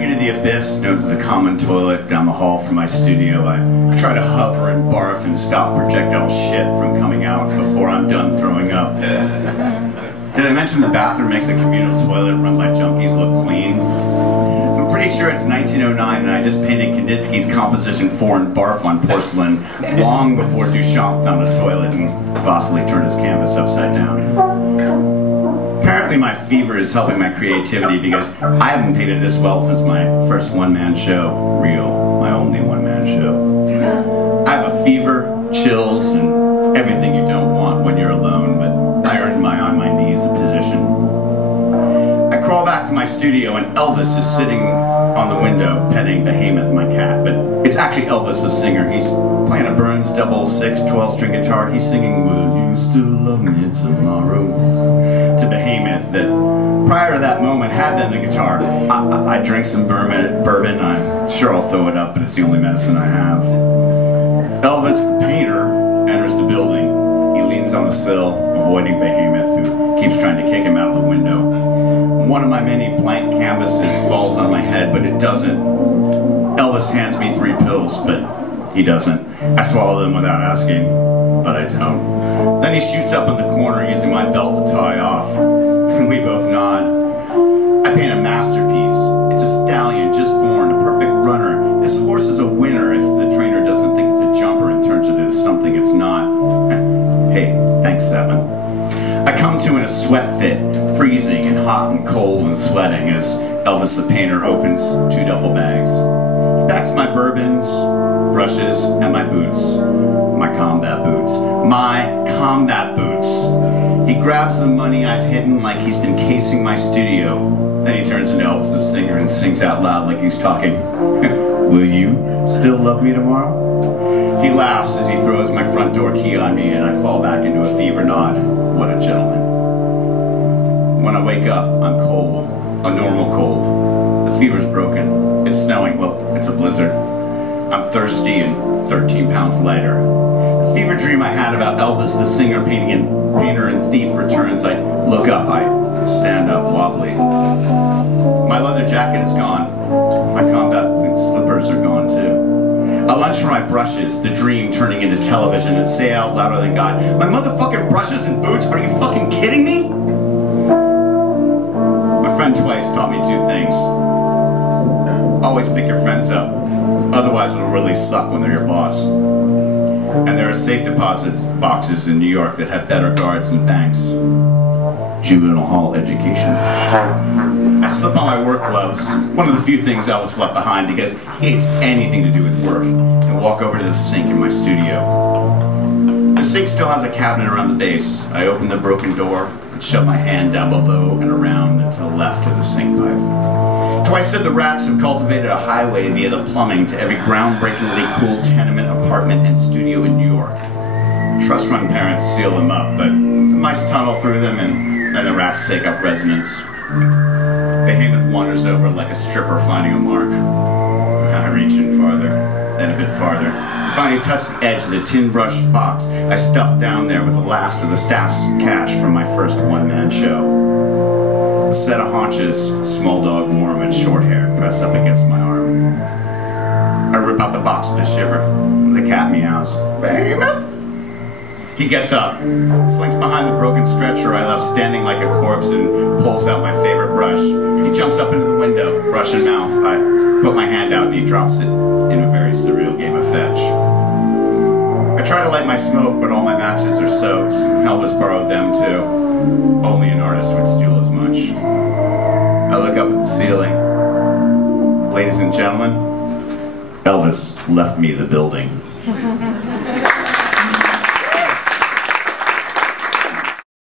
Staring into the abyss known as the common toilet down the hall from my studio, I try to hover and barf and stop projectile shit from coming out before I'm done throwing up. Did I mention the bathroom makes a communal toilet run by junkies look clean? I'm pretty sure it's 1909 and I just painted Kandinsky's Composition 4 in barf on porcelain long before Duchamp found a toilet and Vasily turned his canvas upside down. Apparently my fever is helping my creativity because I haven't painted this well since my first one-man show. Real, my only one-man show. I have a fever, chills, and everything you don't want when you're alone, but I earned my on-my-knees position. I crawl back to my studio and Elvis is sitting on the window petting Behemoth, my cat, but it's actually Elvis the singer. He's playing a Burns 6/6 12-string guitar. He's singing, "Will you still love me tomorrow?" to Behemoth that prior to that moment had been the guitar. I drink some bourbon, I'm sure I'll throw it up, but it's the only medicine I have. Elvis the painter enters the building. He leans on the sill, avoiding Behemoth, who keeps trying to kick him out of the window. One of my many blank canvases falls on my head, but it doesn't. Elvis hands me 3 pills, but he doesn't. I swallow them without asking, but I don't. Then he shoots up in the corner using my belt to tie off, and we both nod. I paint a masterpiece. It's a stallion just born, a perfect runner. This horse is a winner if the trainer doesn't think it's a jumper and turns it into something it's not. Hey, thanks, Seven. I come to in a sweat fit, freezing and hot and cold and sweating as Elvis the painter opens 2 duffel bags. He packs my bourbons, brushes, and my boots. My combat boots. My combat boots. He grabs the money I've hidden like he's been casing my studio. Then he turns into Elvis the singer and sings out loud like he's talking. Will you still love me tomorrow? He laughs as he throws my front door key on me and I fall back into a fever nod. What a gentleman. When I wake up, I'm cold. A normal cold. The fever's broken. It's snowing. Well, it's a blizzard. I'm thirsty and 13 pounds lighter. The fever dream I had about Elvis the singer, painter and thief returns. I look up. I stand up wobbly. My leather jacket is gone. My combat boot slippers are gone too. I lunge for my brushes, the dream turning into television, and say out louder than God, my motherfucking brushes and boots? Are you fucking kidding me? My friend twice taught me 2 things. Always pick your friends up. Otherwise it'll really suck when they're your boss. And there are safe deposits boxes in New York that have better guards than banks. Juvenile hall education. I slip on my work gloves, one of the few things Elvis left behind because he hates anything to do with work, and walk over to the sink in my studio. The sink still has a cabinet around the base. I open the broken door and shove my hand down below and around and to the left of the sink pipe. Twice said the rats have cultivated a highway via the plumbing to every groundbreakingly cool tenement, apartment, and studio in New York. Trust fund parents seal them up, but the mice tunnel through them and then the rats take up residence. Behemoth wanders over like a stripper finding a mark. I reach in farther, then a bit farther. Finally touch the edge of the tin brush box I stuffed down there with the last of the staff's cash from my first one-man show. A set of haunches, small dog warm and short hair, press up against my arm. I rip out the box with a shiver. The cat meows. Behemoth! He gets up, slinks behind the broken stretcher I left standing like a corpse and pulls out my favorite brush. He jumps up into the window, brush in mouth. I put my hand out and he drops it in a very surreal game of fetch. I try to light my smoke, but all my matches are soaked. Elvis borrowed them too. Only an artist would steal as much. I look up at the ceiling. Ladies and gentlemen, Elvis left me the building.